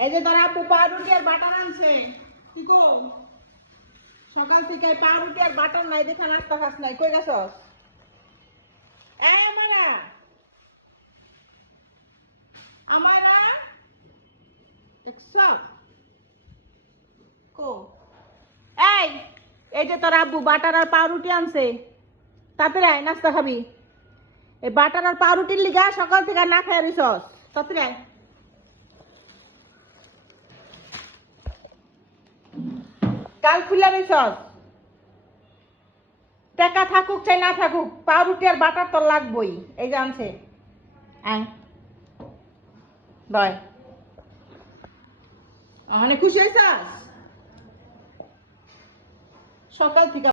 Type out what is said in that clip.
এই যে তোরা আপু পাউরুটি আর বাটার আনছে কি গো সকাল থেকে পাউরুটি আর বাটার নাই দেখা নাস্তা খাস নাই কই গেছস আমারা আমারা দেখছো কো এই এই যে তোর আব্বু বাটার আর পাউরুটি আনছে তাড়াতাড়ি আয় নাস্তা খাবি এই বাটার আর পাউরুটির লিগা সকাল থেকে না খাই রিসস তাড়াতাড়ি আয় কাল খুলে রিসস টাকা থাকুক চাই না থাকুক পাউরুটি আর বাটার তো লাগবই এই যে আনছে আয় বয় অনেক খুশি হয়েছিস সকাল থেকে